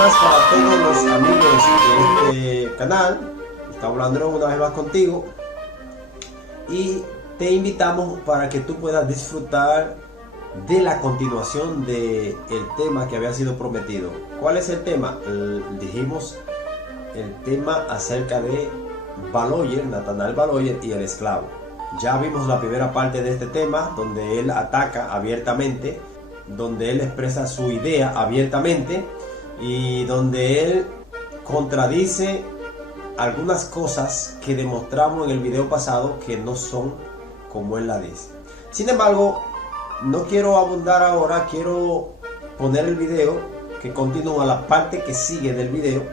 buenas para todos los amigos de este canal. Estamos hablando una vez más contigo y te invitamos para que tú puedas disfrutar de la continuación del tema que había sido prometido. ¿Cuál es el tema? Dijimos el tema acerca de Baloyer, Natanael Baloyer y el esclavo. Ya vimos la primera parte de este tema, donde él ataca abiertamente, donde él expresa su idea abiertamente y donde él contradice algunas cosas que demostramos en el video pasado que no son como él la dice. Sin embargo, no quiero abundar ahora, quiero poner el video que continúa, la parte que sigue del video,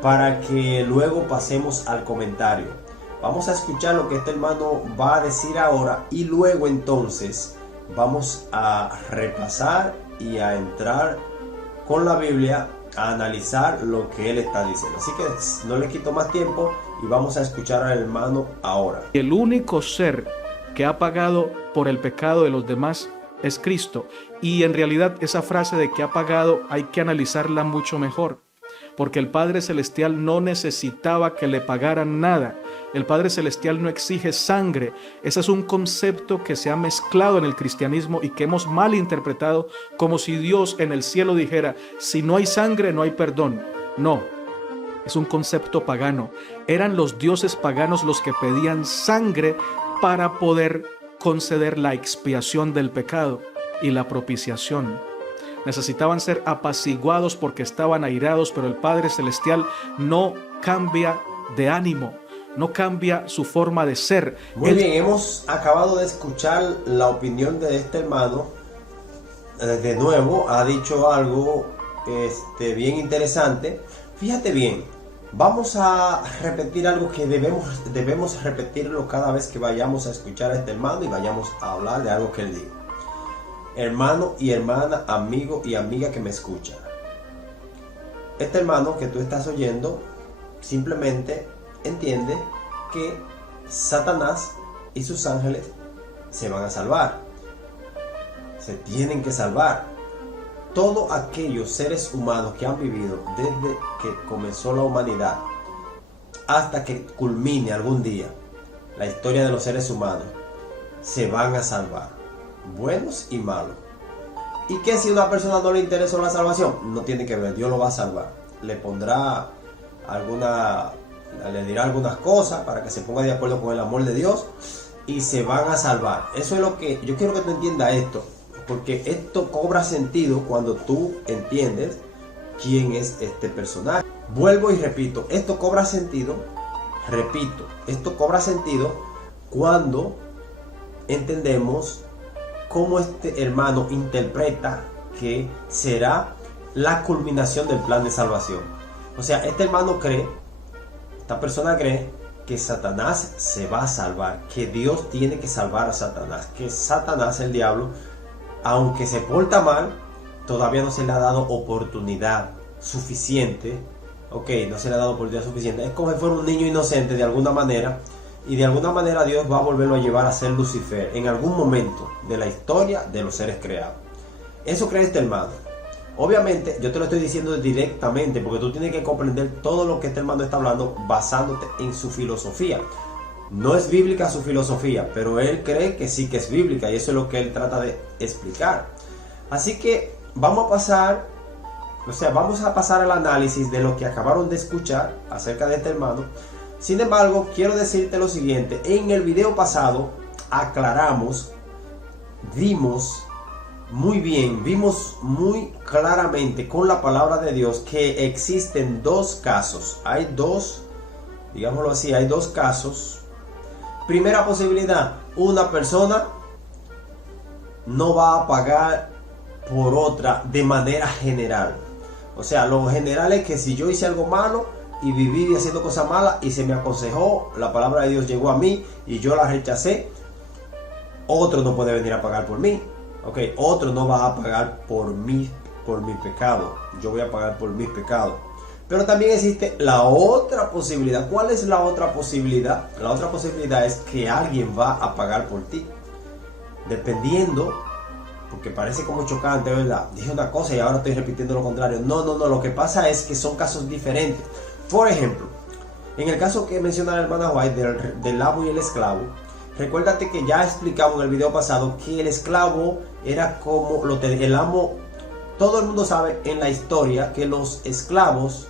para que luego pasemos al comentario. Vamos a escuchar lo que este hermano va a decir ahora y luego entonces vamos a repasar y a entrar con la Biblia a analizar lo que él está diciendo. Así que no le quito más tiempo y vamos a escuchar al hermano ahora. El único ser que ha pagado por el pecado de los demás es Cristo. Y en realidad esa frase de que ha pagado hay que analizarla mucho mejor, porque el Padre Celestial no necesitaba que le pagaran nada. El Padre Celestial no exige sangre. Ese es un concepto que se ha mezclado en el cristianismo y que hemos malinterpretado como si Dios en el cielo dijera: si no hay sangre, no hay perdón. No, es un concepto pagano. Eran los dioses paganos los que pedían sangre para poder conceder la expiación del pecado y la propiciación. Necesitaban ser apaciguados porque estaban airados, pero el Padre Celestial no cambia de ánimo, no cambia su forma de ser. Muy bien, hemos acabado de escuchar la opinión de este hermano. De nuevo, ha dicho algo bien interesante. Fíjate bien, vamos a repetir algo que debemos repetirlo cada vez que vayamos a escuchar a este hermano y vayamos a hablar de algo que él diga. Hermano y hermana, amigo y amiga que me escucha, este hermano que tú estás oyendo simplemente entiende que Satanás y sus ángeles se van a salvar, se tienen que salvar. Todos aquellos seres humanos que han vivido desde que comenzó la humanidad hasta que culmine algún día la historia de los seres humanos, se van a salvar, buenos y malos. ¿Y qué si a una persona no le interesó la salvación? No tiene que ver, Dios lo va a salvar. Le pondrá le dirá algunas cosas para que se ponga de acuerdo con el amor de Dios y se van a salvar. Eso es lo que yo quiero que tú entiendas esto, porque esto cobra sentido cuando tú entiendes quién es este personaje. Vuelvo y repito, esto cobra sentido, esto cobra sentido cuando entendemos cómo este hermano interpreta que será la culminación del plan de salvación. O sea, este hermano esta persona cree que Satanás se va a salvar, que Dios tiene que salvar a Satanás, que Satanás, el diablo, aunque se porta mal, todavía no se le ha dado oportunidad suficiente. No se le ha dado oportunidad suficiente. Es como si fuera un niño inocente de alguna manera. Y de alguna manera Dios va a volverlo a llevar a ser Lucifer en algún momento de la historia de los seres creados. Eso cree este hermano. Obviamente yo te lo estoy diciendo directamente porque tú tienes que comprender todo lo que este hermano está hablando basándote en su filosofía. No es bíblica su filosofía, pero él cree que sí que es bíblica y eso es lo que él trata de explicar. Así que vamos a pasar al análisis de lo que acabaron de escuchar acerca de este hermano. Sin embargo, quiero decirte lo siguiente. En el video pasado aclaramos, vimos muy claramente con la palabra de Dios que existen dos casos. Hay dos, digámoslo así, hay dos casos. Primera posibilidad, una persona no va a pagar por otra de manera general. O sea, lo general es que si yo hice algo malo y viví haciendo cosas malas y se me aconsejó, la palabra de Dios llegó a mí y yo la rechacé, otro no puede venir a pagar por mí. Otro no va a pagar por mi pecado, yo voy a pagar por mis pecados. Pero también existe la otra posibilidad. ¿Cuál es la otra posibilidad? La otra posibilidad es que alguien va a pagar por ti, dependiendo porque parece como chocante, ¿verdad? Dije una cosa y ahora estoy repitiendo lo contrario. No, lo que pasa es que son casos diferentes. Por ejemplo, en el caso que menciona la hermana White del amo y el esclavo, recuérdate que ya explicamos en el video pasado que el esclavo era como el amo. Todo el mundo sabe en la historia que los esclavos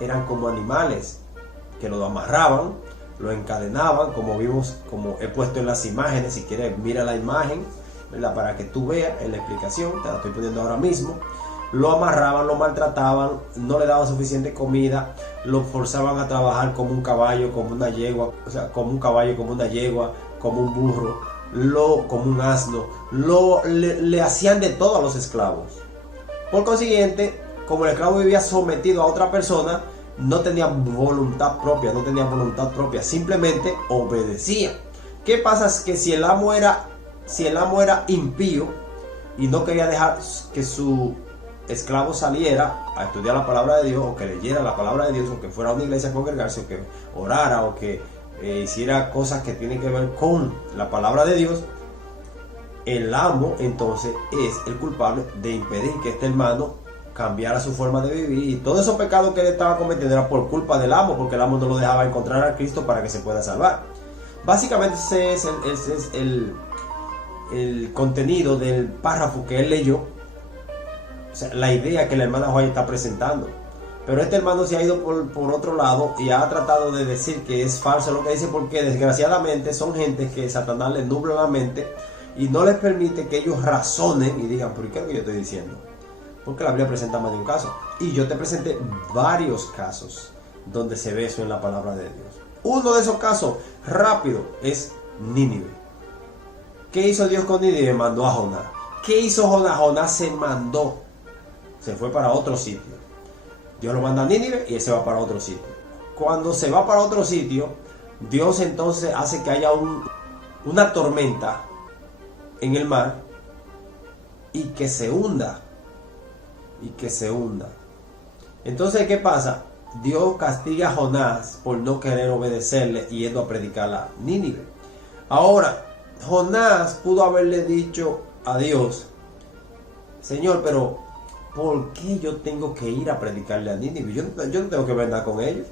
eran como animales, que lo amarraban, lo encadenaban, como vimos, como he puesto en las imágenes. Si quieres, mira la imagen, ¿verdad? Para que tú veas en la explicación, te la estoy poniendo ahora mismo. Lo amarraban, lo maltrataban, no le daban suficiente comida, lo forzaban a trabajar como un caballo, como una yegua, o sea, como un caballo, como una yegua, como un burro, como un asno, le hacían de todo a los esclavos. Por consiguiente, como el esclavo vivía sometido a otra persona, no tenía voluntad propia, simplemente obedecía. ¿Qué pasa? Es que si el amo era impío y no quería dejar que su esclavo saliera a estudiar la palabra de Dios, o que leyera la palabra de Dios, o que fuera a una iglesia a congregarse, o que orara, o que hiciera cosas que tienen que ver con la palabra de Dios, el amo entonces es el culpable de impedir que este hermano cambiara su forma de vivir, y todos esos pecados que él estaba cometiendo era por culpa del amo, porque el amo no lo dejaba encontrar a Cristo para que se pueda salvar. Básicamente ese es el contenido del párrafo que él leyó, o sea, la idea que la hermana White está presentando. Pero este hermano se ha ido por otro lado y ha tratado de decir que es falso lo que dice, porque desgraciadamente son gente que Satanás les nubla la mente y no les permite que ellos razonen y digan, ¿pero qué es lo que yo estoy diciendo? Porque la Biblia presenta más de un caso. Y yo te presenté varios casos donde se ve eso en la palabra de Dios. Uno de esos casos, rápido, es Nínive. ¿Qué hizo Dios con Nínive? Mandó a Jonás. ¿Qué hizo Jonás? Jonás se mandó. Se fue para otro sitio. Dios lo manda a Nínive y él se va para otro sitio. Cuando se va para otro sitio, Dios entonces hace que haya una tormenta en el mar y que se hunda. Entonces, ¿qué pasa? Dios castiga a Jonás por no querer obedecerle y yendo a predicar a Nínive. Ahora, Jonás pudo haberle dicho a Dios, Señor, pero ¿por qué yo tengo que ir a predicarle a Nínive? Yo no tengo que ver nada con ellos.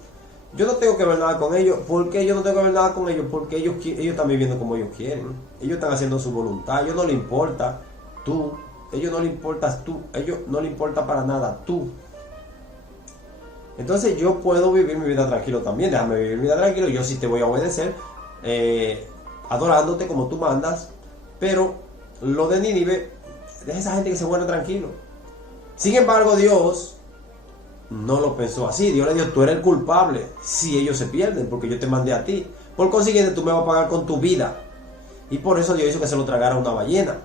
¿Por qué yo no tengo que ver nada con ellos? Porque ellos están viviendo como ellos quieren. Ellos están haciendo su voluntad. A ellos no les importa tú. Ellos no le importas tú. Ellos no le importa para nada tú. Entonces yo puedo vivir mi vida tranquilo también. Déjame vivir mi vida tranquilo. Yo sí te voy a obedecer, adorándote como tú mandas. Pero lo de Nínive, deja esa gente que se muera tranquilo. Sin embargo, Dios no lo pensó así. Dios le dijo, tú eres el culpable si ellos se pierden, porque yo te mandé a ti. Por consiguiente, tú me vas a pagar con tu vida. Y por eso Dios hizo que se lo tragara una ballena.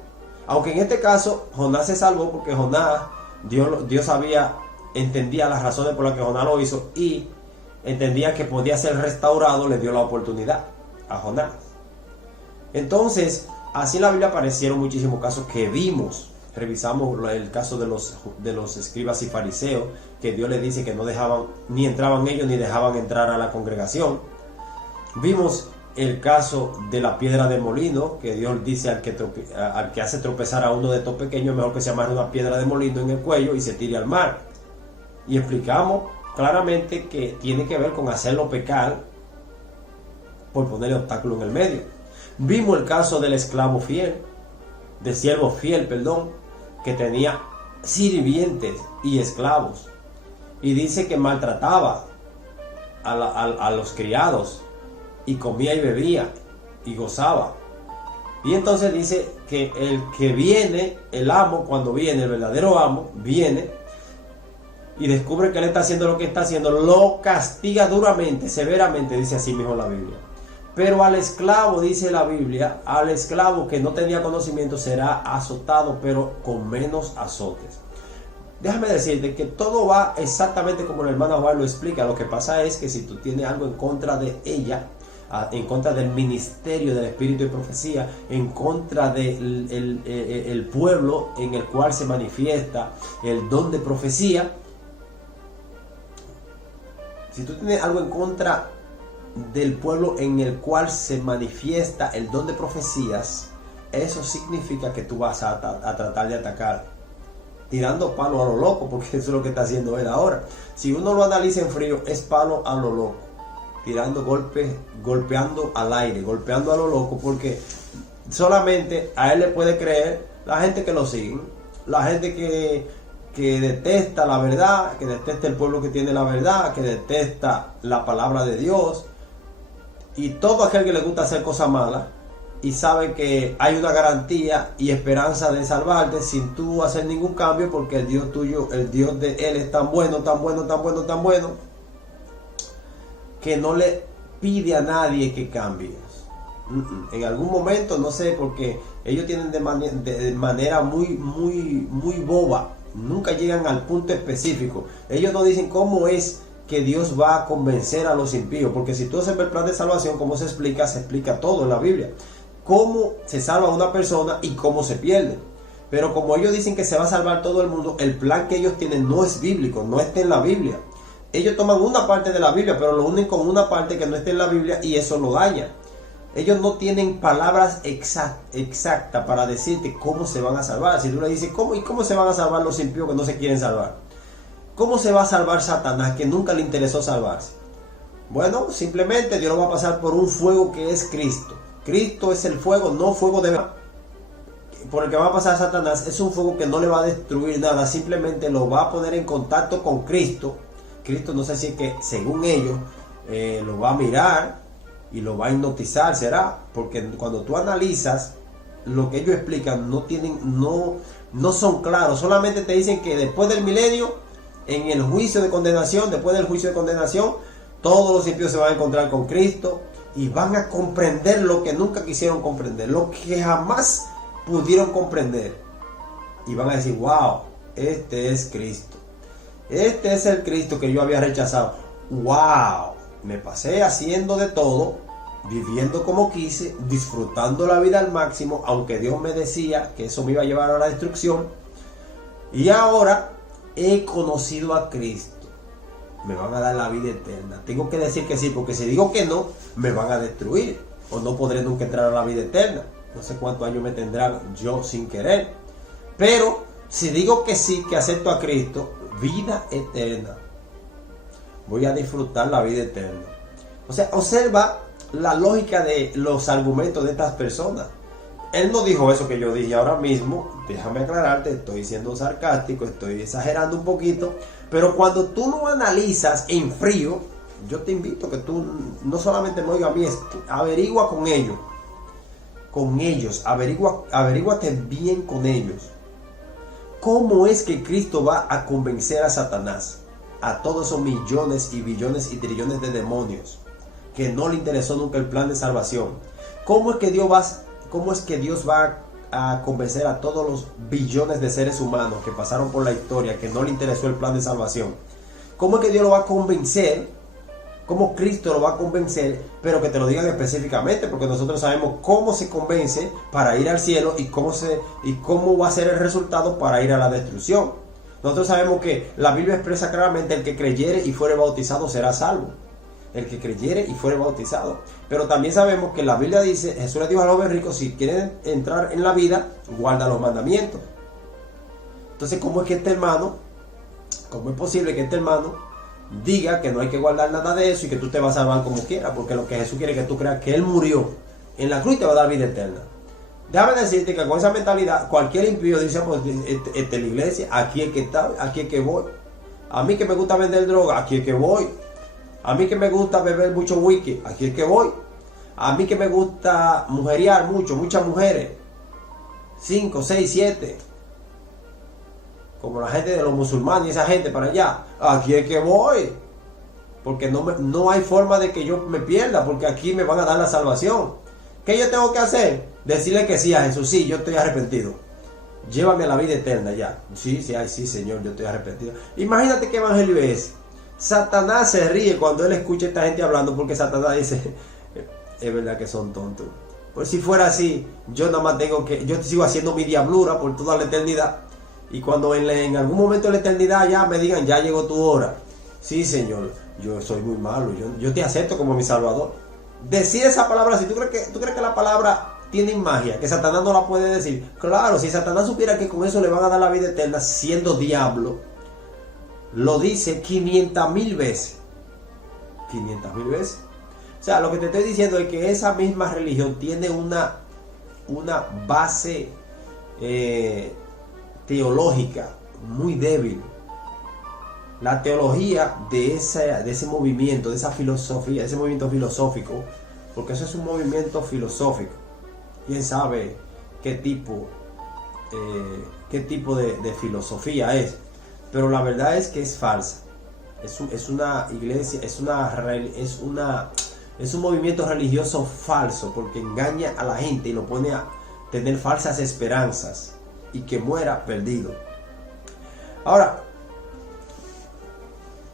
Aunque en este caso Jonás se salvó, porque Jonás, Dios entendía las razones por las que Jonás lo hizo y entendía que podía ser restaurado, le dio la oportunidad a Jonás. Entonces, así en la Biblia aparecieron muchísimos casos que vimos. Revisamos el caso de los escribas y fariseos, que Dios les dice que no dejaban, ni entraban ellos ni dejaban entrar a la congregación. Vimos el caso de la piedra de molino, que Dios dice al que hace tropezar a uno de estos pequeños, mejor que se amarre una piedra de molino en el cuello y se tire al mar. Y explicamos claramente que tiene que ver con hacerlo pecar por ponerle obstáculo en el medio. Vimos el caso del esclavo fiel, del siervo fiel, que tenía sirvientes y esclavos, y dice que maltrataba a los criados, y comía y bebía y gozaba. Y entonces dice que el que viene, el amo, cuando viene, el verdadero amo, viene y descubre que él está haciendo lo que está haciendo, lo castiga duramente, severamente, dice así mismo la Biblia. Pero al esclavo, dice la Biblia, al esclavo que no tenía conocimiento será azotado, pero con menos azotes. Déjame decirte que todo va exactamente como la hermana Juan lo explica. Lo que pasa es que si tú tienes algo en contra de ella, en contra del ministerio del espíritu de profecía, en contra del el pueblo en el cual se manifiesta el don de profecía, si tú tienes algo en contra del pueblo en el cual se manifiesta el don de profecías, eso significa que tú vas a tratar de atacar, tirando palo a lo loco, porque eso es lo que está haciendo él ahora. Si uno lo analiza en frío, es palo a lo loco, tirando golpes, golpeando al aire, golpeando a lo loco, porque solamente a él le puede creer la gente que lo sigue, la gente que detesta la verdad, que detesta el pueblo que tiene la verdad, que detesta la palabra de Dios, y todo aquel que le gusta hacer cosas malas y sabe que hay una garantía y esperanza de salvarte sin tú hacer ningún cambio, porque el Dios tuyo, el Dios de él es tan bueno, tan bueno, tan bueno, tan bueno, que no le pide a nadie que cambie. En algún momento, no sé, porque ellos tienen de manera muy boba, nunca llegan al punto específico. Ellos no dicen cómo es que Dios va a convencer a los impíos, porque si tú haces el plan de salvación, como se explica todo en la Biblia, cómo se salva una persona y cómo se pierde. Pero como ellos dicen que se va a salvar todo el mundo, el plan que ellos tienen no es bíblico, no está en la Biblia. Ellos toman una parte de la Biblia, pero lo unen con una parte que no está en la Biblia, y eso lo daña. Ellos no tienen palabras exactas para decirte cómo se van a salvar. Si tú le dices, ¿cómo se van a salvar los impíos que no se quieren salvar? ¿Cómo se va a salvar Satanás, que nunca le interesó salvarse? Bueno, simplemente Dios lo va a pasar por un fuego que es Cristo. Cristo es el fuego, no fuego de verdad. Por el que va a pasar Satanás es un fuego que no le va a destruir nada, simplemente lo va a poner en contacto con Cristo. Cristo, no sé si es que según ellos lo va a mirar y lo va a hipnotizar, será, porque cuando tú analizas lo que ellos explican, no son claros, solamente te dicen que después del milenio, en el juicio de condenación, después del juicio de condenación, todos los impíos se van a encontrar con Cristo y van a comprender lo que nunca quisieron comprender, lo que jamás pudieron comprender, y van a decir, wow, este es Cristo, este es el Cristo que yo había rechazado. Wow, me pasé haciendo de todo, viviendo como quise, disfrutando la vida al máximo, aunque Dios me decía que eso me iba a llevar a la destrucción, y ahora he conocido a Cristo, me van a dar la vida eterna. Tengo que decir que sí, porque si digo que no, me van a destruir, o no podré nunca entrar a la vida eterna. No sé cuántos años me tendrán yo sin querer, pero si digo que sí, que acepto a Cristo, vida eterna, voy a disfrutar la vida eterna. O sea, observa la lógica de los argumentos de estas personas. Él no dijo eso que yo dije ahora mismo, déjame aclararte, estoy siendo sarcástico, estoy exagerando un poquito, pero cuando tú lo analizas en frío, yo te invito a que tú no solamente me oigas a mí, averigua con ellos, averíguate bien con ellos. ¿Cómo es que Cristo va a convencer a Satanás, a todos esos millones y billones y trillones de demonios, que no le interesó nunca el plan de salvación? ¿Cómo es que Dios va a convencer a todos los billones de seres humanos que pasaron por la historia, que no le interesó el plan de salvación? ¿Cómo es que Dios lo va a convencer? ¿Cómo Cristo lo va a convencer? Pero que te lo digan específicamente, porque nosotros sabemos cómo se convence para ir al cielo y cómo va a ser el resultado para ir a la destrucción. Nosotros sabemos que la Biblia expresa claramente: el que creyere y fuere bautizado será salvo. El que creyere y fuere bautizado. Pero también sabemos que la Biblia dice, Jesús le dijo a los hombres ricos: si quieren entrar en la vida, guarda los mandamientos. Entonces, ¿cómo es posible que este hermano diga que no hay que guardar nada de eso y que tú te vas a salvar como quieras? Porque lo que Jesús quiere es que tú creas que Él murió en la cruz y te va a dar vida eterna. Déjame decirte que con esa mentalidad, cualquier impío dice: pues esta es la iglesia, aquí es que está, aquí es que voy. A mí que me gusta vender droga, aquí es que voy. A mí que me gusta beber mucho whisky, aquí es que voy. A mí que me gusta mujerear muchas mujeres, 5, 6, 7, como la gente de los musulmanes y esa gente para allá, aquí es que voy. Porque no hay forma de que yo me pierda, porque aquí me van a dar la salvación. ¿Qué yo tengo que hacer? Decirle que sí a Jesús: sí, yo estoy arrepentido, llévame a la vida eterna ya. Sí, Señor, yo estoy arrepentido. Imagínate qué evangelio es. Satanás se ríe cuando él escucha a esta gente hablando, porque Satanás dice: es verdad que son tontos. Pues si fuera así, yo nada más yo sigo haciendo mi diablura por toda la eternidad, y cuando en algún momento de la eternidad ya me digan: ya llegó tu hora. Sí, Señor, yo soy muy malo, yo te acepto como mi Salvador. Decir esa palabra, si tú crees que la palabra tienen magia, que Satanás no la puede decir. Claro, si Satanás supiera que con eso le van a dar la vida eterna siendo diablo, lo dice 500,000 veces. 500,000 veces. O sea, lo que te estoy diciendo es que esa misma religión tiene una base teológica muy débil. La teología de ese movimiento, de esa filosofía, de ese movimiento filosófico, porque eso es un movimiento filosófico. Quién sabe qué tipo de filosofía es, pero la verdad es que es falsa. Es una iglesia, es un movimiento religioso falso, porque engaña a la gente y lo pone a tener falsas esperanzas y que muera perdido. Ahora,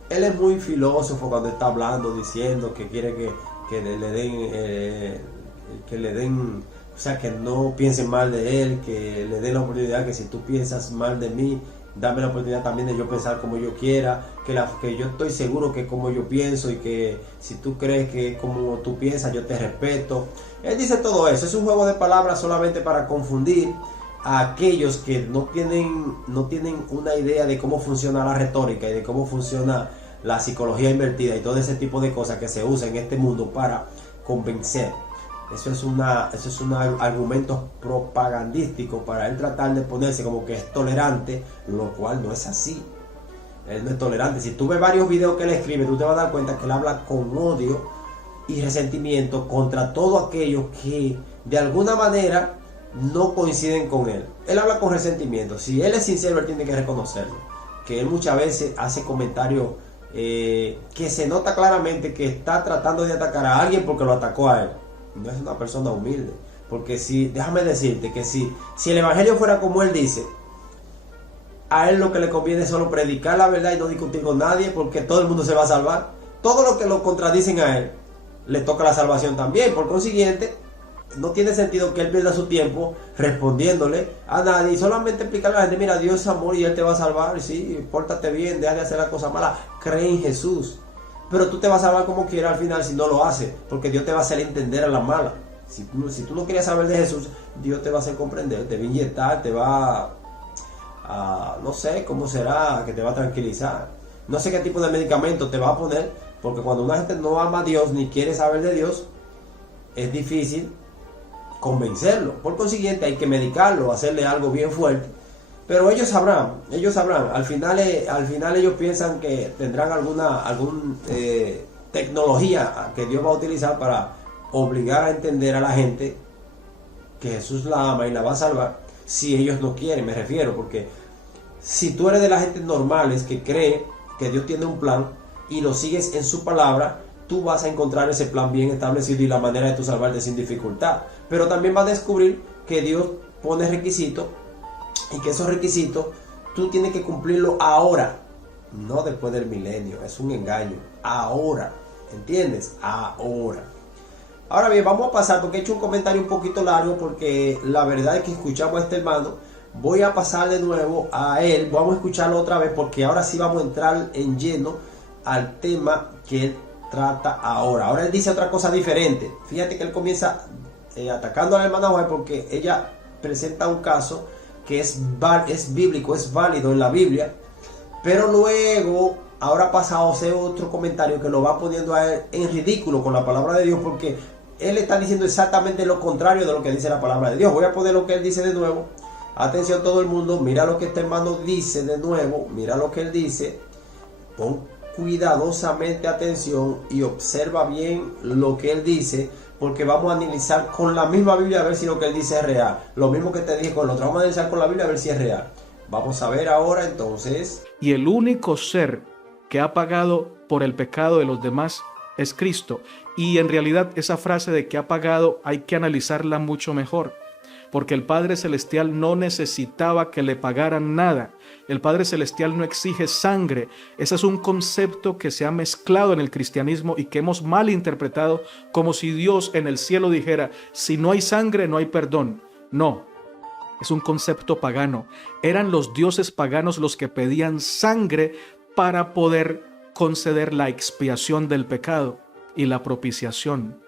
él es muy filósofo cuando está hablando, diciendo que quiere que le den, o sea, que no piensen mal de él, que le den la oportunidad, que si tú piensas mal de mí, dame la oportunidad también de yo pensar como yo quiera, que yo estoy seguro que como yo pienso, y que si tú crees que como tú piensas, yo te respeto. Él dice todo eso. Es un juego de palabras solamente para confundir a aquellos que no tienen una idea de cómo funciona la retórica y de cómo funciona la psicología invertida y todo ese tipo de cosas que se usa en este mundo para convencer. Eso es un argumento propagandístico para él tratar de ponerse como que es tolerante, lo cual no es así. Él no es tolerante. Si tú ves varios videos que él escribe, tú te vas a dar cuenta que él habla con odio y resentimiento contra todos aquellos que de alguna manera no coinciden con él. Él habla con resentimiento. Si él es sincero, él tiene que reconocerlo. Que él muchas veces hace comentarios que se nota claramente que está tratando de atacar a alguien porque lo atacó a él. No es una persona humilde. Porque déjame decirte que si el evangelio fuera como él dice, a él lo que le conviene es solo predicar la verdad y no discutir con nadie, porque todo el mundo se va a salvar. Todo lo que lo contradicen a él le toca la salvación también. Por consiguiente, no tiene sentido que él pierda su tiempo respondiéndole a nadie y solamente explicarle a la gente: mira, Dios es amor y él te va a salvar. Sí, pórtate bien, deja de hacer las cosas malas, cree en Jesús. Pero tú te vas a salvar como quieras al final si no lo haces, porque Dios te va a hacer entender a la mala. Si tú no querías saber de Jesús, Dios te va a hacer comprender, te va a inyectar, te va a no sé cómo será, que te va a tranquilizar. No sé qué tipo de medicamento te va a poner, porque cuando una gente no ama a Dios ni quiere saber de Dios, es difícil convencerlo. Por consiguiente, hay que medicarlo, hacerle algo bien fuerte. Pero ellos sabrán. Al final ellos piensan que tendrán alguna tecnología que Dios va a utilizar para obligar a entender a la gente que Jesús la ama y la va a salvar, si ellos no quieren, me refiero. Porque si tú eres de la gente normales que cree que Dios tiene un plan y lo sigues en su palabra, tú vas a encontrar ese plan bien establecido y la manera de tú salvarte sin dificultad. Pero también vas a descubrir que Dios pone requisitos y que esos requisitos tú tienes que cumplirlo ahora, no después del milenio. Es un engaño. Ahora, ¿entiendes? Ahora. Ahora bien, vamos a pasar, porque he hecho un comentario un poquito largo, porque la verdad es que escuchamos a este hermano. Voy a pasar de nuevo a él, vamos a escucharlo otra vez, porque ahora sí vamos a entrar en lleno al tema que él trata ahora. Ahora él dice otra cosa diferente. Fíjate que él comienza atacando a la hermana White porque ella presenta un caso que es bíblico, es válido en la Biblia, pero luego ahora pasa a hacer otro comentario que lo va poniendo a él en ridículo con la palabra de Dios, porque él está diciendo exactamente lo contrario de lo que dice la palabra de Dios. Voy a poner lo que él dice de nuevo. Atención todo el mundo, mira lo que este hermano dice de nuevo, mira lo que él dice. Pon cuidadosamente atención y observa bien lo que él dice, porque vamos a analizar con la misma Biblia a ver si lo que él dice es real. Lo mismo que te dije con lo otro, vamos a analizar con la Biblia a ver si es real. Vamos a ver ahora entonces. Y el único ser que ha pagado por el pecado de los demás es Cristo. Y en realidad esa frase de que ha pagado hay que analizarla mucho mejor, porque el Padre Celestial no necesitaba que le pagaran nada. El Padre Celestial no exige sangre. Ese es un concepto que se ha mezclado en el cristianismo y que hemos malinterpretado, como si Dios en el cielo dijera: si no hay sangre, no hay perdón. No, es un concepto pagano. Eran los dioses paganos los que pedían sangre para poder conceder la expiación del pecado y la propiciación.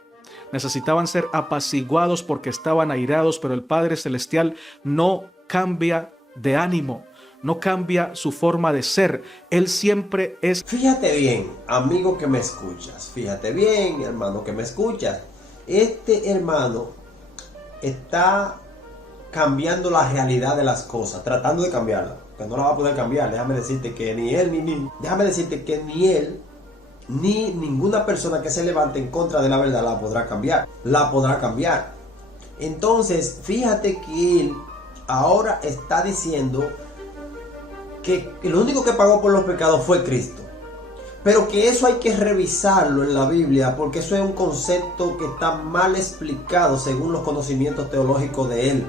necesitaban ser apaciguados porque estaban airados, pero el Padre Celestial no cambia de ánimo, no cambia su forma de ser. Él siempre es... Fíjate bien, amigo que me escuchas, fíjate bien, hermano que me escuchas. Este hermano está cambiando la realidad de las cosas, tratando de cambiarla, que no la va a poder cambiar. Déjame decirte que ni él ni ninguna persona que se levante en contra de la verdad la podrá cambiar. Entonces, fíjate que él ahora está diciendo que lo único que pagó por los pecados fue Cristo. Pero que eso hay que revisarlo en la Biblia, porque eso es un concepto que está mal explicado según los conocimientos teológicos de él.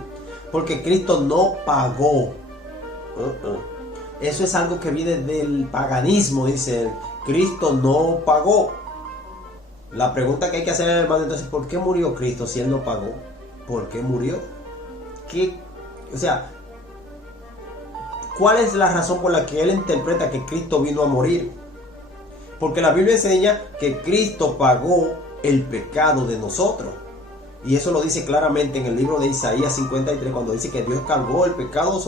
Porque Cristo no pagó. Eso es algo que viene del paganismo, dice él. Cristo no pagó. La pregunta que hay que hacer, hermano, entonces, ¿por qué murió Cristo si él no pagó? ¿Por qué murió? ¿Cuál es la razón por la que él interpreta que Cristo vino a morir? Porque la Biblia enseña que Cristo pagó el pecado de nosotros. Y eso lo dice claramente en el libro de Isaías 53, cuando dice que Dios cargó el pecado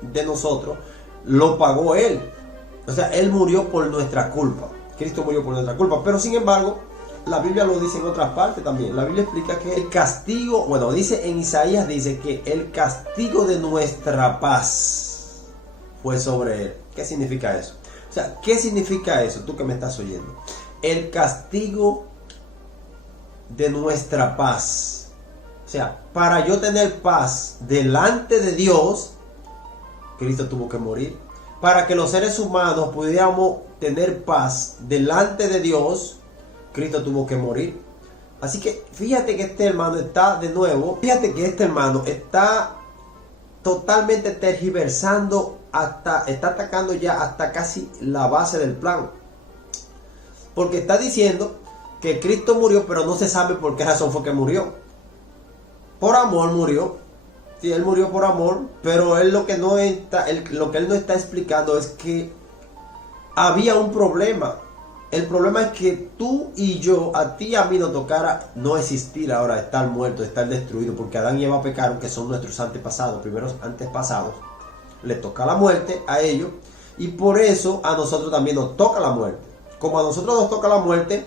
de nosotros, lo pagó Él. O sea, Él murió por nuestra culpa. Cristo murió por nuestra culpa. Pero sin embargo, la Biblia lo dice en otras partes también. La Biblia explica que el castigo, dice en Isaías, dice que el castigo de nuestra paz fue sobre Él. ¿Qué significa eso? O sea, ¿qué significa eso? Tú que me estás oyendo. El castigo de nuestra paz. O sea, para yo tener paz delante de Dios, Cristo tuvo que morir. Para que los seres humanos pudiéramos tener paz delante de Dios, Cristo tuvo que morir. Así que fíjate que este hermano está totalmente tergiversando, está atacando ya hasta casi la base del plan. Porque está diciendo que Cristo murió, pero no se sabe por qué razón fue que murió. Por amor murió. Sí, él murió por amor, pero él lo que él no está explicando es que había un problema. El problema es que tú y yo, a ti y a mí nos tocara no existir ahora, estar muerto, estar destruido, porque Adán y Eva pecaron, que son nuestros antepasados, primeros antepasados. Le toca la muerte a ellos, y por eso a nosotros también nos toca la muerte. Como a nosotros nos toca la muerte,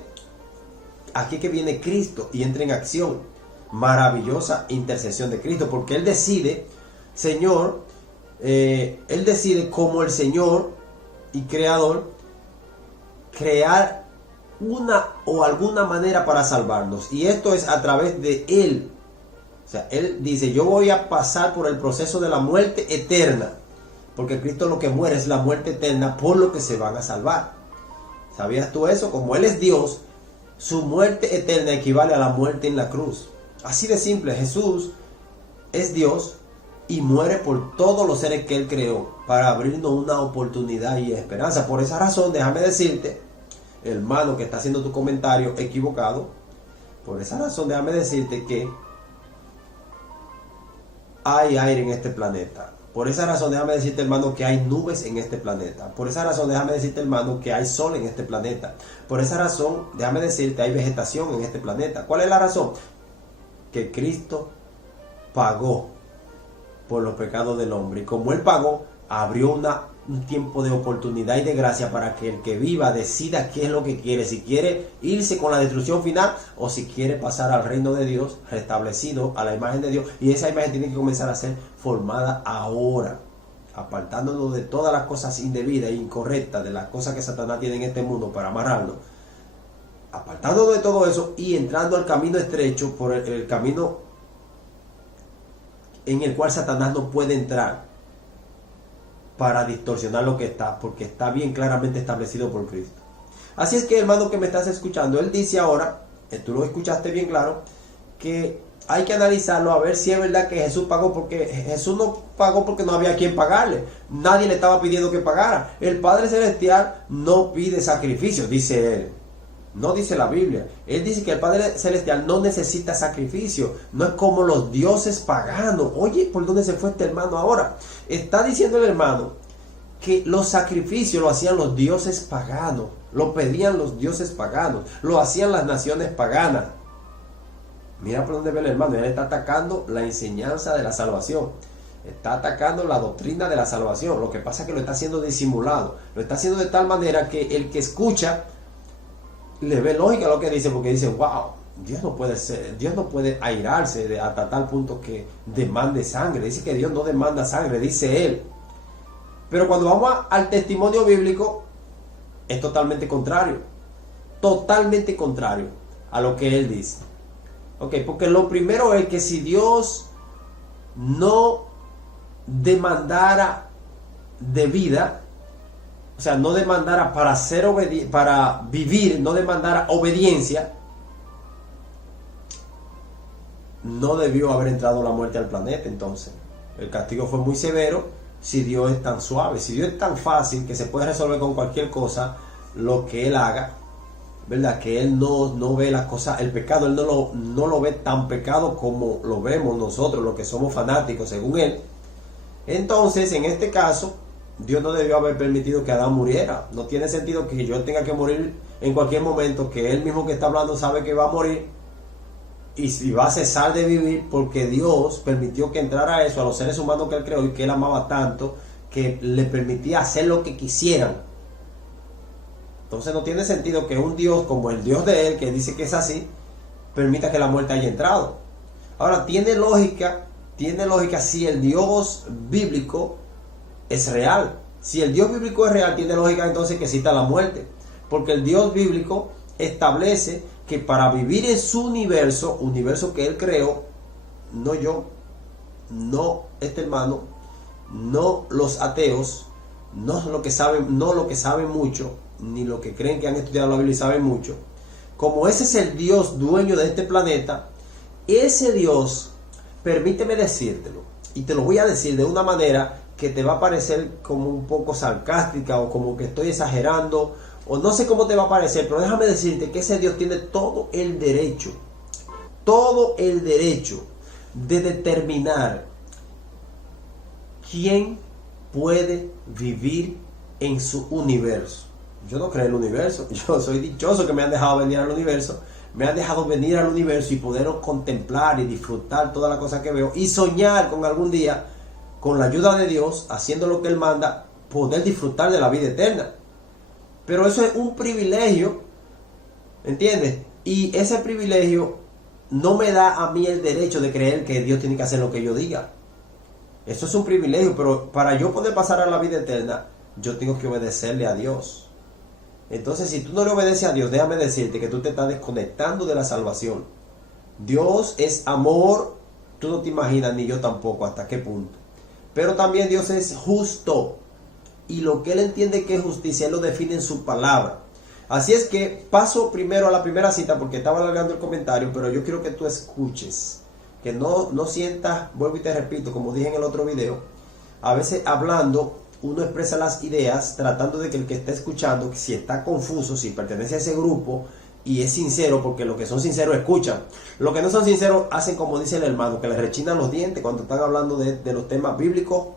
aquí que viene Cristo y entra en acción. Maravillosa intercesión de Cristo, porque Él decide, Él decide como el Señor y Creador, crear una o alguna manera para salvarnos. Y esto es a través de Él. O sea, Él dice, yo voy a pasar por el proceso de la muerte eterna. Porque Cristo lo que muere es la muerte eterna por lo que se van a salvar. ¿Sabías tú eso? Como Él es Dios, su muerte eterna equivale a la muerte en la cruz. Así de simple. Jesús es Dios y muere por todos los seres que Él creó para abrirnos una oportunidad y esperanza. Por esa razón, déjame decirte, hermano que está haciendo tu comentario equivocado, por esa razón déjame decirte que hay aire en este planeta. Por esa razón déjame decirte, hermano, que hay nubes en este planeta. Por esa razón déjame decirte, hermano, que hay sol en este planeta. Por esa razón déjame decirte, hay vegetación en este planeta. ¿Cuál es la razón? Que Cristo pagó por los pecados del hombre. Y como Él pagó, abrió un tiempo de oportunidad y de gracia para que el que viva decida qué es lo que quiere. Si quiere irse con la destrucción final o si quiere pasar al reino de Dios, restablecido a la imagen de Dios. Y esa imagen tiene que comenzar a ser formada ahora, apartándonos de todas las cosas indebidas e incorrectas, de las cosas que Satanás tiene en este mundo para amarrarnos. Apartándonos de todo eso y entrando al camino estrecho, por el camino en el cual Satanás no puede entrar para distorsionar lo que está, porque está bien claramente establecido por Cristo. Así es que, hermano que me estás escuchando, él dice ahora, tú lo escuchaste bien claro, que hay que analizarlo a ver si es verdad que Jesús pagó, porque Jesús no pagó porque no había quien pagarle. Nadie le estaba pidiendo que pagara. El Padre Celestial no pide sacrificio, dice él. No dice la Biblia. Él dice que el Padre Celestial no necesita sacrificio. No es como los dioses paganos. Oye, ¿por dónde se fue este hermano ahora? Está diciendo el hermano que los sacrificios lo hacían los dioses paganos. Lo pedían los dioses paganos. Lo hacían las naciones paganas. Mira por dónde ve el hermano. Él está atacando la enseñanza de la salvación. Está atacando la doctrina de la salvación. Lo que pasa es que lo está haciendo disimulado. Lo está haciendo de tal manera que el que escucha le ve lógica a lo que dice, porque dice, wow, Dios no puede ser, Dios no puede airarse hasta tal punto que demande sangre. Dice que Dios no demanda sangre, dice él. Pero cuando vamos al testimonio bíblico, es totalmente contrario. Totalmente contrario a lo que él dice. Ok, porque lo primero es que si Dios no demandara de vida, o sea, no demandara para vivir, no demandara obediencia, no debió haber entrado la muerte al planeta. Entonces el castigo fue muy severo. Si Dios es tan suave, si Dios es tan fácil que se puede resolver con cualquier cosa lo que él haga, ¿verdad? Que él no ve las cosas, el pecado, él no lo ve tan pecado como lo vemos nosotros, los que somos fanáticos según él. Entonces, en este caso, Dios no debió haber permitido que Adán muriera. No tiene sentido que yo tenga que morir en cualquier momento, que él mismo que está hablando sabe que va a morir y si va a cesar de vivir, porque Dios permitió que entrara eso a los seres humanos que él creó y que él amaba tanto, que le permitía hacer lo que quisieran. Entonces no tiene sentido que un Dios como el Dios de él, que dice que es así, permita que la muerte haya entrado. Ahora, tiene lógica si el Dios bíblico es real. Si el Dios bíblico es real, tiene lógica entonces que exista la muerte. Porque el Dios bíblico establece que para vivir en su universo que él creó, no yo, no este hermano, no los ateos, no lo que saben mucho, ni lo que creen que han estudiado la Biblia y saben mucho, como ese es el Dios dueño de este planeta, ese Dios, permíteme decírtelo, y te lo voy a decir de una manera que te va a parecer como un poco sarcástica o como que estoy exagerando, o no sé cómo te va a parecer, pero déjame decirte que ese Dios tiene todo el derecho de determinar quién puede vivir en su universo. Yo no creo en el universo, yo soy dichoso que me han dejado venir al universo, y poderlo contemplar y disfrutar todas las cosas que veo y soñar con algún día, con la ayuda de Dios, haciendo lo que Él manda, poder disfrutar de la vida eterna. Pero eso es un privilegio, ¿entiendes? Y ese privilegio no me da a mí el derecho de creer que Dios tiene que hacer lo que yo diga. Eso es un privilegio, pero para yo poder pasar a la vida eterna, yo tengo que obedecerle a Dios. Entonces, si tú no le obedeces a Dios, déjame decirte que tú te estás desconectando de la salvación. Dios es amor, tú no te imaginas, ni yo tampoco, hasta qué punto. Pero también Dios es justo. Y lo que Él entiende que es justicia, Él lo define en su palabra. Así es que paso primero a la primera cita, porque estaba alargando el comentario, pero yo quiero que tú escuches. Que no sientas, vuelvo y te repito, como dije en el otro video, a veces hablando, uno expresa las ideas tratando de que el que está escuchando, si está confuso, si pertenece a ese grupo y es sincero, porque los que son sinceros escuchan. Los que no son sinceros hacen como dice el hermano, que les rechinan los dientes cuando están hablando de los temas bíblicos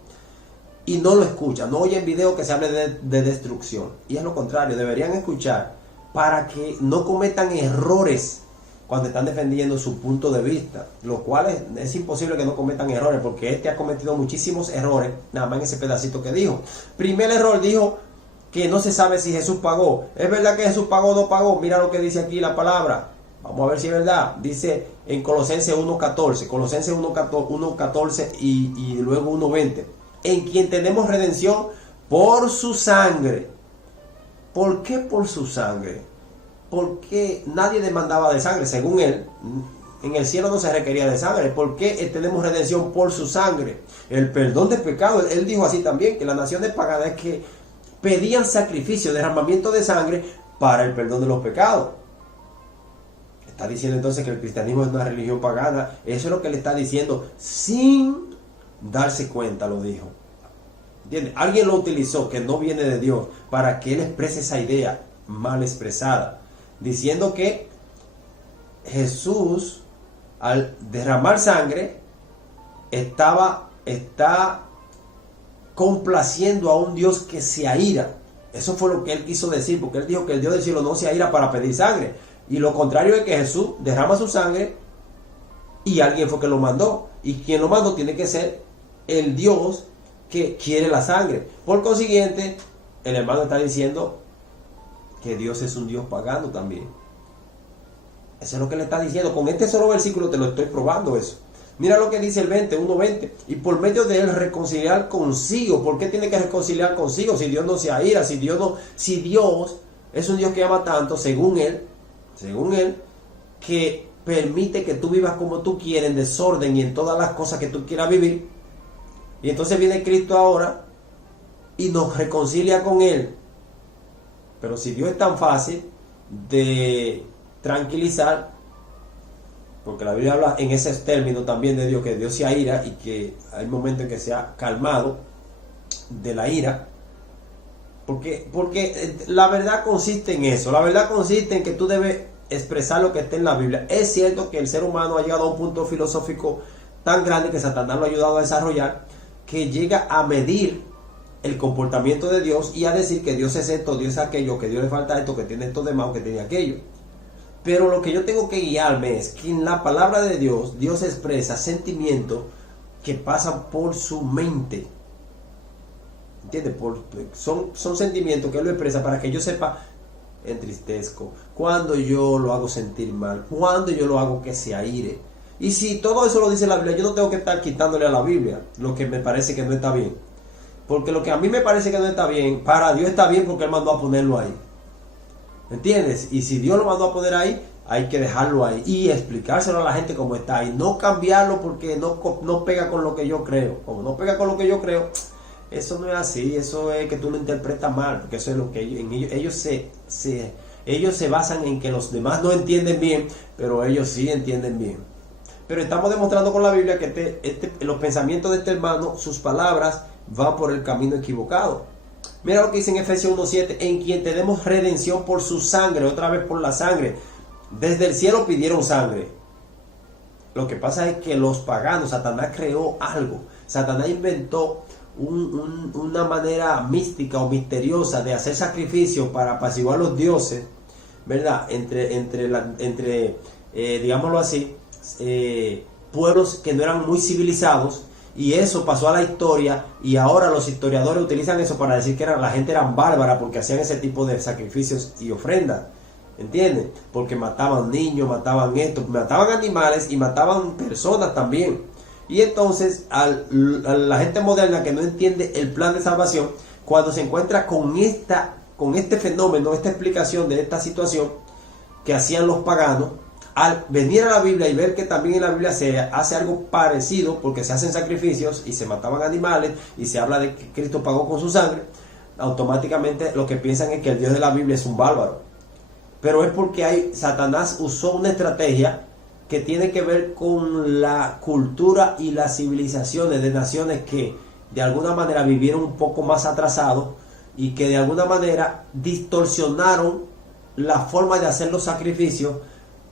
y no lo escuchan, no oyen video que se hable de destrucción. Y es lo contrario, deberían escuchar para que no cometan errores cuando están defendiendo su punto de vista, lo cual es imposible que no cometan errores, porque este ha cometido muchísimos errores, nada más en ese pedacito que dijo. Primer error, dijo que no se sabe si Jesús pagó. ¿Es verdad que Jesús pagó o no pagó? Mira lo que dice aquí la palabra. Vamos a ver si es verdad. Dice en Colosenses 1.14 y luego 1.20. En quien tenemos redención por su sangre. ¿Por qué por su sangre? Porque nadie demandaba de sangre, según él. En el cielo no se requería de sangre. ¿Por qué tenemos redención por su sangre? El perdón de pecado. Él dijo así también, que las naciones paganas que pedían sacrificio, derramamiento de sangre para el perdón de los pecados. Está diciendo entonces que el cristianismo es una religión pagana. Eso es lo que le está diciendo sin darse cuenta, lo dijo. ¿Entiendes? Alguien lo utilizó, que no viene de Dios, para que él exprese esa idea mal expresada, diciendo que Jesús, al derramar sangre, está complaciendo a un Dios que se aira. Eso fue lo que él quiso decir, porque él dijo que el Dios del cielo no se aira para pedir sangre. Y lo contrario es que Jesús derrama su sangre y alguien fue que lo mandó, y quien lo mandó tiene que ser el Dios que quiere la sangre. Por consiguiente, el hermano está diciendo que Dios es un Dios pagano también. Eso es lo que le está diciendo. Con este solo versículo te lo estoy probando eso. Mira lo que dice el 1:20. Y por medio de él reconciliar consigo. ¿Por qué tiene que reconciliar consigo? Si Dios no se aira, si Dios es un Dios que ama tanto, según él, que permite que tú vivas como tú quieres, en desorden y en todas las cosas que tú quieras vivir. Y entonces viene Cristo ahora y nos reconcilia con él. Pero si Dios es tan fácil de tranquilizar, porque la Biblia habla en ese término también de Dios, que Dios se aira y que hay momentos en que se ha calmado de la ira, porque la verdad consiste en eso. La verdad consiste en que tú debes expresar lo que está en la Biblia. Es cierto que el ser humano ha llegado a un punto filosófico tan grande que Satanás lo ha ayudado a desarrollar, que llega a medir el comportamiento de Dios y a decir que Dios es esto, Dios es aquello, que Dios le falta esto, que tiene esto de más, que tiene aquello. Pero lo que yo tengo que guiarme es que en la palabra de Dios, Dios expresa sentimientos que pasan por su mente. ¿Entiendes? Son sentimientos que Él lo expresa para que yo sepa, entristezco, cuando yo lo hago sentir mal, cuando yo lo hago que se aire. Y si todo eso lo dice la Biblia, yo no tengo que estar quitándole a la Biblia lo que me parece que no está bien. Porque lo que a mí me parece que no está bien, para Dios está bien porque Él mandó a ponerlo ahí. ¿Entiendes? Y si Dios lo mandó a poner ahí, hay que dejarlo ahí y explicárselo a la gente como está y no cambiarlo porque no pega con lo que yo creo. Como no pega con lo que yo creo, eso no es así. Eso es que tú lo interpretas mal, porque eso es lo que ellos se basan en que los demás no entienden bien, pero ellos sí entienden bien. Pero estamos demostrando con la Biblia que los pensamientos de este hermano, sus palabras, van por el camino equivocado. Mira lo que dice en Efesios 1:7, en quien tenemos redención por su sangre, otra vez por la sangre. Desde el cielo pidieron sangre. Lo que pasa es que los paganos, Satanás creó algo. Satanás inventó una manera mística o misteriosa de hacer sacrificios para apaciguar a los dioses, ¿verdad? Entre digámoslo así, pueblos que no eran muy civilizados. Y eso pasó a la historia y ahora los historiadores utilizan eso para decir que la gente era bárbara porque hacían ese tipo de sacrificios y ofrendas. ¿Entienden? Porque mataban niños, mataban mataban animales y mataban personas también. Y entonces a la gente moderna que no entiende el plan de salvación, cuando se encuentra con este fenómeno, esta explicación de esta situación que hacían los paganos, al venir a la Biblia y ver que también en la Biblia se hace algo parecido, porque se hacen sacrificios y se mataban animales y se habla de que Cristo pagó con su sangre, automáticamente lo que piensan es que el Dios de la Biblia es un bárbaro. Pero es porque Satanás usó una estrategia que tiene que ver con la cultura y las civilizaciones de naciones que de alguna manera vivieron un poco más atrasados y que de alguna manera distorsionaron la forma de hacer los sacrificios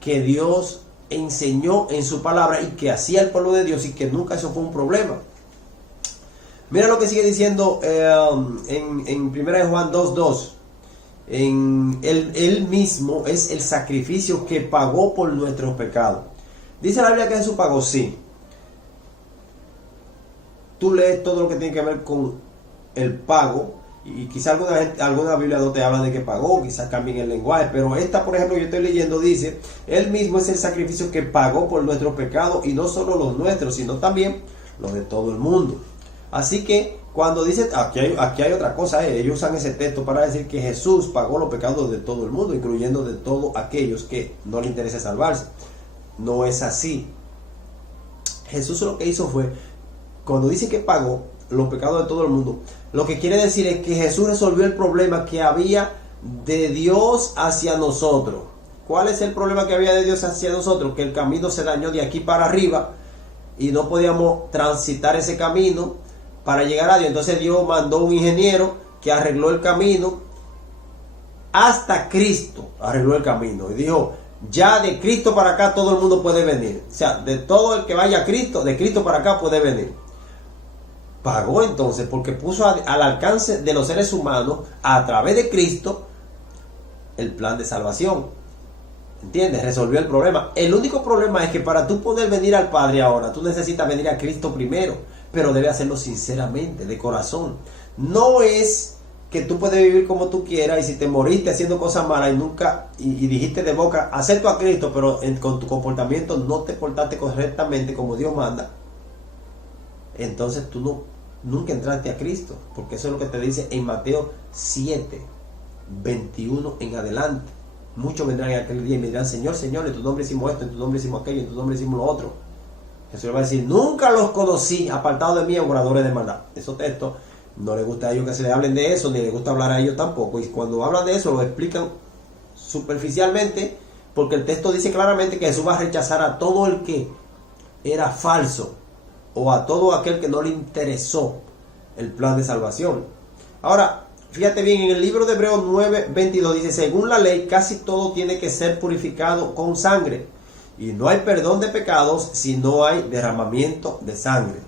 que Dios enseñó en su palabra y que hacía el pueblo de Dios, y que nunca eso fue un problema. Mira lo que sigue diciendo en 1 Juan 2:2. Él mismo es el sacrificio que pagó por nuestros pecados. ¿Dice la Biblia que Jesús pagó? Sí. Tú lees todo lo que tiene que ver con el pago, y quizás alguna Biblia no te habla de que pagó, quizás cambien el lenguaje, pero esta, por ejemplo, yo estoy leyendo, dice, Él mismo es el sacrificio que pagó por nuestros pecados, y no solo los nuestros, sino también los de todo el mundo. Así que cuando dice, aquí hay otra cosa, ellos usan ese texto para decir que Jesús pagó los pecados de todo el mundo, incluyendo de todos aquellos que no le interesa salvarse. No es así. Jesús lo que hizo fue, cuando dice que pagó los pecados de todo el mundo, lo que quiere decir es que Jesús resolvió el problema que había de Dios hacia nosotros. ¿Cuál es el problema que había de Dios hacia nosotros? Que el camino se dañó de aquí para arriba y no podíamos transitar ese camino para llegar a Dios. Entonces Dios mandó un ingeniero que arregló el camino. Hasta Cristo arregló el camino y dijo, ya de Cristo para acá todo el mundo puede venir. O sea, de todo el que vaya a Cristo, de Cristo para acá puede venir. Pagó entonces porque puso al alcance de los seres humanos, a través de Cristo, el plan de salvación. ¿Entiendes? Resolvió el problema. El único problema es que para tú poder venir al Padre ahora, tú necesitas venir a Cristo primero, pero debes hacerlo sinceramente, de corazón. No es que tú puedes vivir como tú quieras, y si te moriste haciendo cosas malas y dijiste de boca, acepto a Cristo, pero con tu comportamiento no te portaste correctamente como Dios manda, entonces tú nunca entraste a Cristo, porque eso es lo que te dice en Mateo 7:21 en adelante. Muchos vendrán en aquel día y me dirán, Señor, Señor, en tu nombre hicimos esto, en tu nombre hicimos aquello, en tu nombre hicimos lo otro. Jesús va a decir, nunca los conocí, apartados de mí, obradores de maldad. Esos textos no les gusta a ellos que se les hablen de eso, ni les gusta hablar a ellos tampoco. Y cuando hablan de eso, lo explican superficialmente, porque el texto dice claramente que Jesús va a rechazar a todo el que era falso, o a todo aquel que no le interesó el plan de salvación. Ahora, fíjate bien, en el libro de Hebreos 9:22 dice, según la ley, casi todo tiene que ser purificado con sangre, y no hay perdón de pecados si no hay derramamiento de sangre.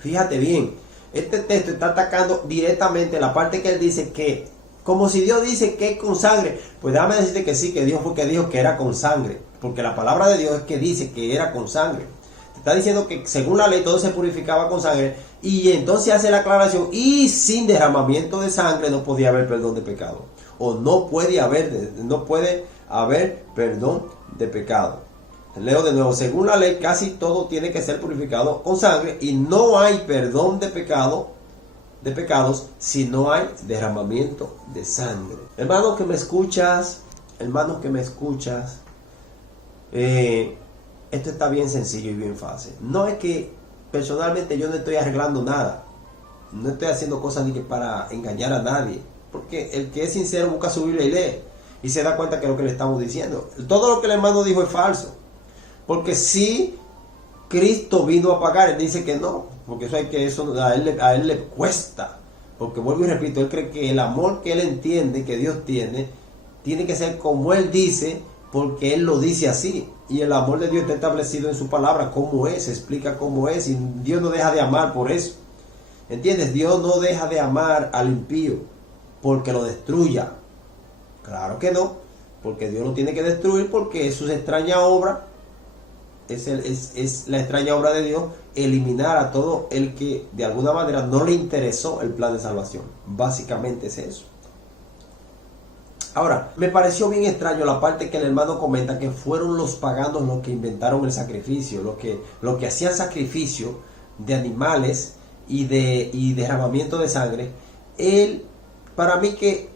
Fíjate bien, este texto está atacando directamente la parte que él dice que, como si Dios dice que es con sangre, pues déjame decirte que sí, que Dios fue que dijo que era con sangre, porque la palabra de Dios es que dice que era con sangre. Te está diciendo que según la ley todo se purificaba con sangre, y entonces hace la aclaración, y sin derramamiento de sangre no podía haber perdón de pecado, o no puede haber perdón de pecado. Leo de nuevo, según la ley casi todo tiene que ser purificado con sangre, y no hay perdón de pecados si no hay derramamiento de sangre. Hermano que me escuchas, esto está bien sencillo y bien fácil. No es que personalmente yo no estoy arreglando nada, no estoy haciendo cosas ni que para engañar a nadie, porque el que es sincero busca su Biblia y lee, y se da cuenta que lo que le estamos diciendo, todo lo que el hermano dijo es falso. Porque si Cristo vino a pagar, él dice que no, porque eso a él le cuesta. Porque vuelvo y repito, él cree que el amor que él entiende que Dios tiene que ser como él dice, porque él lo dice así. Y el amor de Dios está establecido en su palabra, cómo es, explica cómo es, y Dios no deja de amar por eso. ¿Entiendes? Dios no deja de amar al impío porque lo destruya. Claro que no, porque Dios lo tiene que destruir, porque es su extraña obra. Es la extraña obra de Dios eliminar a todo el que de alguna manera no le interesó el plan de salvación. Básicamente es eso. Ahora, me pareció bien extraño la parte que el hermano comenta que fueron los paganos los que inventaron el sacrificio, los que hacían sacrificio de animales y derramamiento de sangre. Para mí que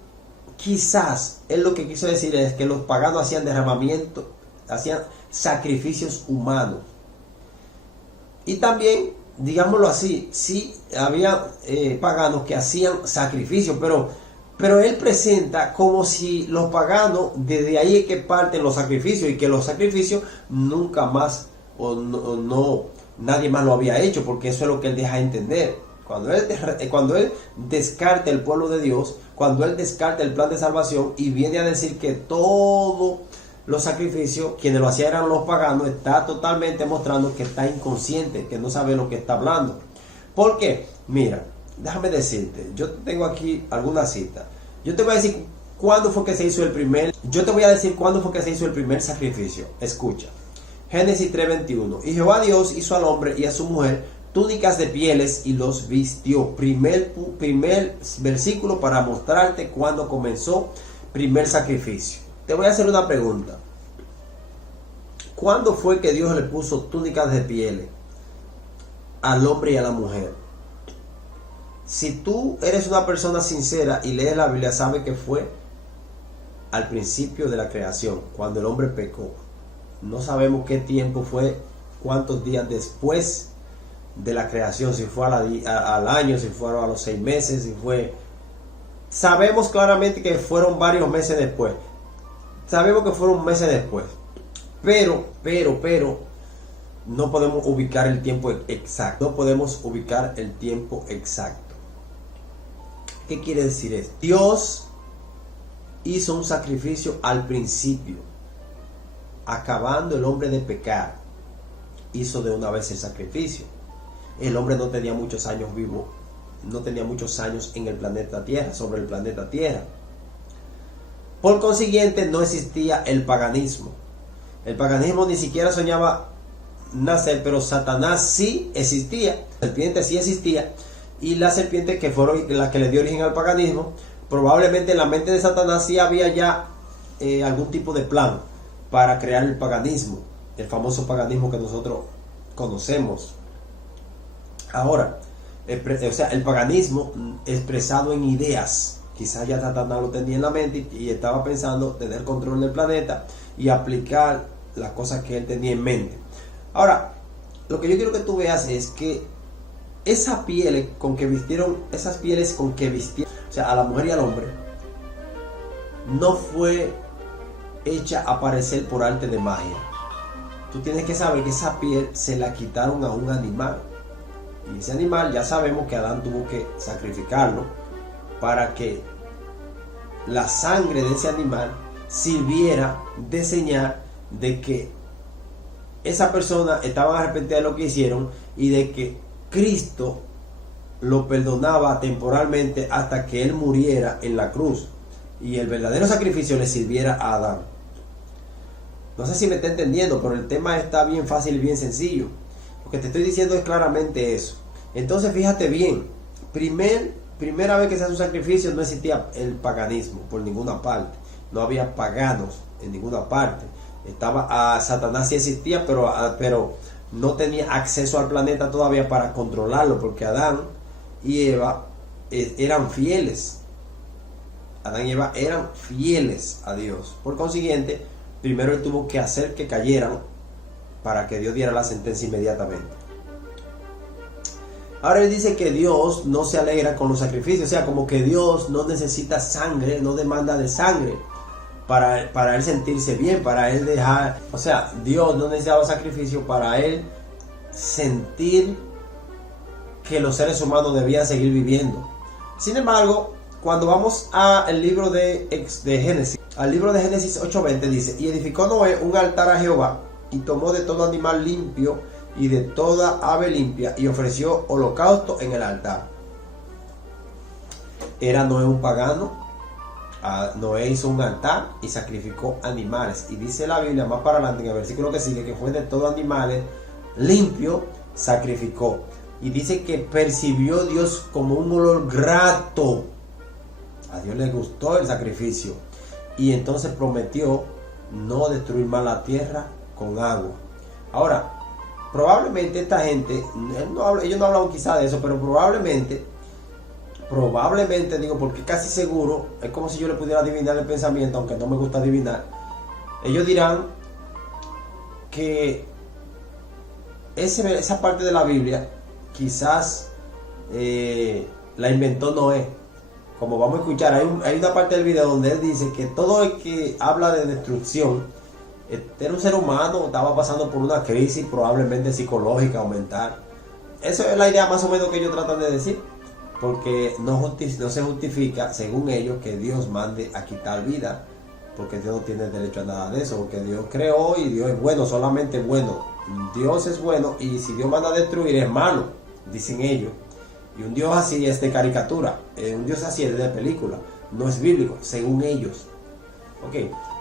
quizás él lo que quiso decir es que los paganos hacían sacrificios humanos. Y también, digámoslo así, sí había paganos que hacían sacrificios, pero él presenta como si los paganos, desde ahí es que parten los sacrificios, y que los sacrificios nunca más nadie más lo había hecho, porque eso es lo que él deja entender. Cuando él descarta el pueblo de Dios, cuando él descarta el plan de salvación y viene a decir que todos los sacrificios, quienes lo hacían eran los paganos, está totalmente mostrando que está inconsciente, que no sabe lo que está hablando. ¿Por qué? Mira, déjame decirte, yo tengo aquí alguna cita. Yo te voy a decir cuándo fue que se hizo el primer sacrificio. Escucha. Génesis 3:21. Y Jehová Dios hizo al hombre y a su mujer túnicas de pieles y los vistió. Primer versículo para mostrarte cuándo comenzó primer sacrificio. Te voy a hacer una pregunta. ¿Cuándo fue que Dios le puso túnicas de pieles al hombre y a la mujer? Si tú eres una persona sincera y lees la Biblia, sabes que fue al principio de la creación, cuando el hombre pecó. No sabemos qué tiempo fue, cuántos días después de la creación, si fue al año, si fueron a los 6 meses, si fue... Sabemos claramente que fueron varios meses después. Sabemos que fueron meses después. Pero no podemos ubicar el tiempo exacto. ¿Qué quiere decir esto? Dios hizo un sacrificio al principio. Acabando el hombre de pecar, hizo de una vez el sacrificio. El hombre no tenía muchos años vivo, no tenía muchos años en el planeta Tierra, sobre el planeta Tierra. Por consiguiente, no existía el paganismo. El paganismo ni siquiera soñaba nacer, pero Satanás sí existía. La serpiente sí existía. Y la serpiente, que fueron la que le dio origen al paganismo, probablemente en la mente de Satanás sí había ya algún tipo de plan para crear el paganismo, el famoso paganismo que nosotros conocemos. Ahora, o sea, el paganismo expresado en ideas. Quizás ya Satanás lo tenía en la mente y estaba pensando tener control del planeta y aplicar las cosas que él tenía en mente. Ahora, lo que yo quiero que tú veas es que esas pieles con que vistieron, o sea, a la mujer y al hombre, no fue hecha a aparecer por arte de magia. Tú tienes que saber que esa piel se la quitaron a un animal. Y ese animal ya sabemos que Adán tuvo que sacrificarlo para que la sangre de ese animal sirviera de señal de que esa persona estaba arrepentida de lo que hicieron y de que Cristo lo perdonaba temporalmente hasta que él muriera en la cruz y el verdadero sacrificio le sirviera a Adán. No sé si me está entendiendo, pero el tema está bien fácil y bien sencillo. Lo que te estoy diciendo es claramente eso. Entonces fíjate bien, primera vez que se hace un sacrificio no existía el paganismo por ninguna parte. No había paganos en ninguna parte. Satanás sí existía, pero no tenía acceso al planeta todavía para controlarlo, porque Adán y Eva eran fieles. Adán y Eva eran fieles a Dios. Por consiguiente, primero él tuvo que hacer que cayeran para que Dios diera la sentencia inmediatamente. Ahora él dice que Dios no se alegra con los sacrificios, o sea, como que Dios no necesita sangre, no demanda de sangre para él sentirse bien, para él dejar, o sea, Dios no necesitaba sacrificio para él sentir que los seres humanos debían seguir viviendo. Sin embargo, cuando vamos al libro de Génesis, al libro de Génesis 8:20 dice: y edificó Noé un altar a Jehová, y tomó de todo animal limpio y de toda ave limpia, y ofreció holocausto en el altar. ¿Era Noé un pagano? Noé hizo un altar y sacrificó animales. Y dice la Biblia más para adelante en el versículo que sigue que fue de todo animales limpio sacrificó. Y dice que percibió Dios como un olor grato. A Dios le gustó el sacrificio. Y entonces prometió no destruir más la tierra con agua. Ahora, probablemente esta gente, ellos no hablan quizá de eso, pero probablemente digo, porque casi seguro, es como si yo le pudiera adivinar el pensamiento, aunque no me gusta adivinar. Ellos dirán que esa parte de la Biblia quizás la inventó Noé. Como vamos a escuchar, hay una parte del video donde él dice que todo el que habla de destrucción era un ser humano, estaba pasando por una crisis probablemente psicológica o mental. Esa es la idea más o menos que ellos tratan de decir, porque no se justifica, según ellos, que Dios mande a quitar vida, porque Dios no tiene derecho a nada de eso, porque Dios creó y Dios es bueno, solamente bueno. Dios es bueno, y si Dios manda a destruir es malo, dicen ellos. Y un Dios así es de caricatura, un Dios así es de película, no es bíblico, según ellos. Ok,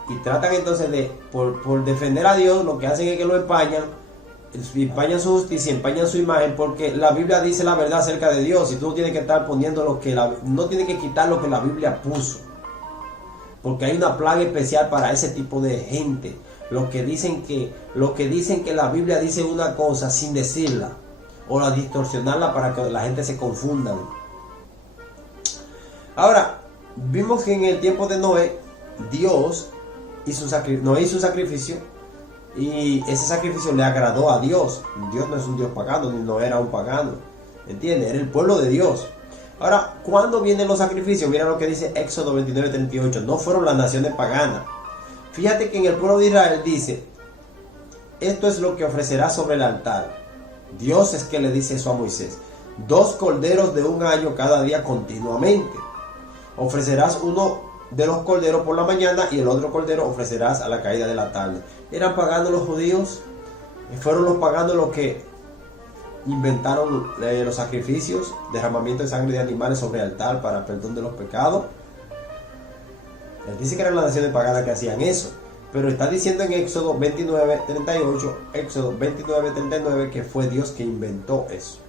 y tratan entonces de, por defender a Dios, lo que hacen es que lo empañan su justicia, empañan su imagen, porque la Biblia dice la verdad acerca de Dios, y tú no tienes que estar poniendo no tienes que quitar lo que la Biblia puso, porque hay una plaga especial para ese tipo de gente, lo que dicen que la Biblia dice una cosa sin decirla, o la distorsionarla para que la gente se confunda. Ahora, vimos que en el tiempo de Noé, Noé hizo un sacrificio, y ese sacrificio le agradó a Dios. Dios no es un Dios pagano, ni no era un pagano, ¿entiendes? Era el pueblo de Dios. Ahora, ¿cuándo vienen los sacrificios? Mira lo que dice Éxodo 29:38. No fueron las naciones paganas. Fíjate que en el pueblo de Israel dice: esto es lo que ofrecerás sobre el altar. Dios es que le dice eso a Moisés: 2 corderos de un año cada día continuamente. Ofrecerás uno de los corderos por la mañana y el otro cordero ofrecerás a la caída de la tarde. ¿Eran paganos los judíos? ¿Fueron los paganos los que inventaron los sacrificios, derramamiento de sangre de animales sobre el altar para perdón de los pecados? Él dice que eran las naciones paganas que hacían eso. Pero está diciendo en Éxodo 29:38, Éxodo 29:39, que fue Dios que inventó eso.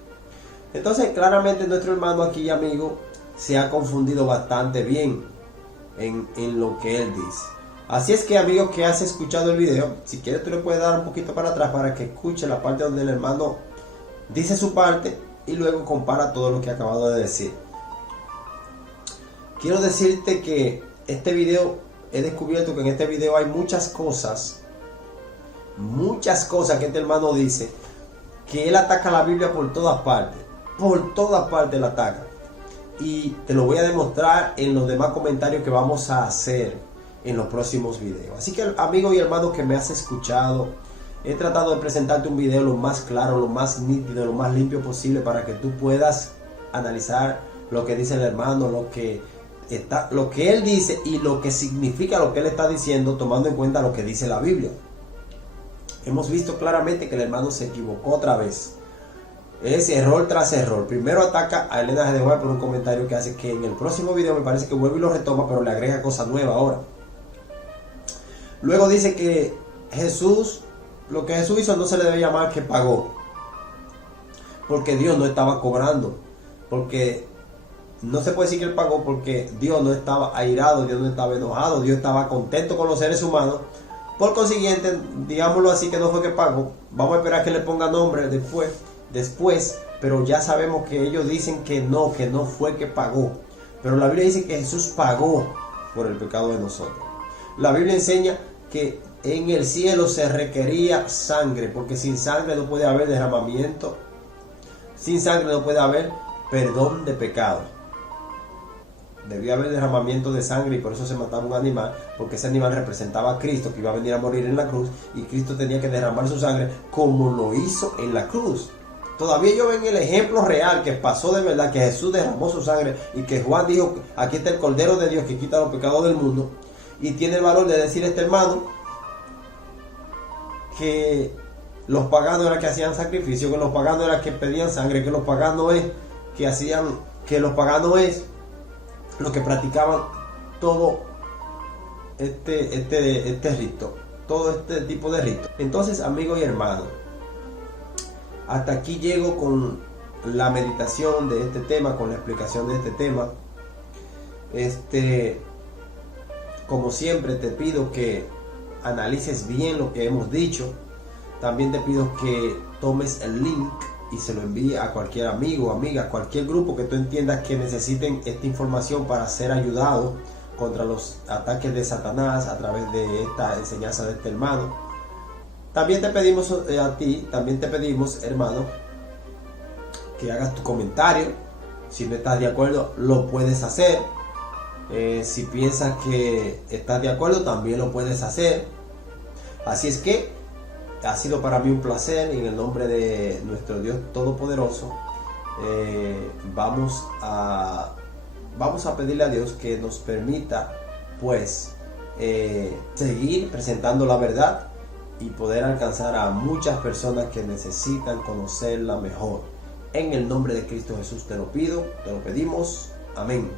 Entonces, claramente nuestro hermano aquí, amigo, se ha confundido bastante bien en lo que él dice. Así es que, amigo que has escuchado el video, si quieres tú le puedes dar un poquito para atrás para que escuche la parte donde el hermano dice su parte y luego compara todo lo que ha acabado de decir. Quiero decirte que este video, he descubierto que en este video hay muchas cosas que este hermano dice, que él ataca la Biblia por todas partes la ataca. Y te lo voy a demostrar en los demás comentarios que vamos a hacer en los próximos videos. Así que, amigo y hermano que me has escuchado, he tratado de presentarte un video lo más claro, lo más nítido, lo más limpio posible para que tú puedas analizar lo que dice el hermano, lo que él dice y lo que significa lo que él está diciendo, tomando en cuenta lo que dice la Biblia. Hemos visto claramente que el hermano se equivocó otra vez. Es error tras error. Primero ataca a Elena de Jehová por un comentario que hace, que en el próximo video me parece que vuelve y lo retoma, pero le agrega cosas nuevas ahora. Luego dice que lo que Jesús hizo no se le debe llamar que pagó, porque Dios no estaba cobrando, porque no se puede decir que él pagó, porque Dios no estaba airado, Dios no estaba enojado, Dios estaba contento con los seres humanos. Por consiguiente, digámoslo así, que no fue que pagó. Vamos a esperar que le ponga nombre después, pero ya sabemos que ellos dicen que no fue que pagó. Pero la Biblia dice que Jesús pagó por el pecado de nosotros. La Biblia enseña que en el cielo se requería sangre, porque sin sangre no puede haber derramamiento, sin sangre no puede haber perdón de pecado. Debía haber derramamiento de sangre y por eso se mataba un animal, porque ese animal representaba a Cristo que iba a venir a morir en la cruz, y Cristo tenía que derramar su sangre como lo hizo en la cruz. Todavía ellos ven el ejemplo real que pasó de verdad, que Jesús derramó su sangre y que Juan dijo, aquí está el Cordero de Dios que quita los pecados del mundo. Y tiene el valor de decir este hermano que los paganos eran que hacían sacrificio, que los paganos eran que pedían sangre, que los paganos es los que practicaban todo este rito, todo este tipo de rito. Entonces, amigos y hermanos, hasta aquí llego con la meditación de este tema, con la explicación de este tema. Como siempre te pido que analices bien lo que hemos dicho. También te pido que tomes el link y se lo envíe a cualquier amigo, amiga, cualquier grupo que tú entiendas que necesiten esta información para ser ayudados contra los ataques de Satanás a través de esta enseñanza de este hermano. También te pedimos hermano, que hagas tu comentario. Si no estás de acuerdo, lo puedes hacer. Si piensas que estás de acuerdo, también lo puedes hacer. Así es que ha sido para mí un placer, en el nombre de nuestro Dios Todopoderoso. Vamos a pedirle a Dios que nos permita, pues, seguir presentando la verdad y poder alcanzar a muchas personas que necesitan conocerla mejor. En el nombre de Cristo Jesús te lo pido, te lo pedimos. Amén.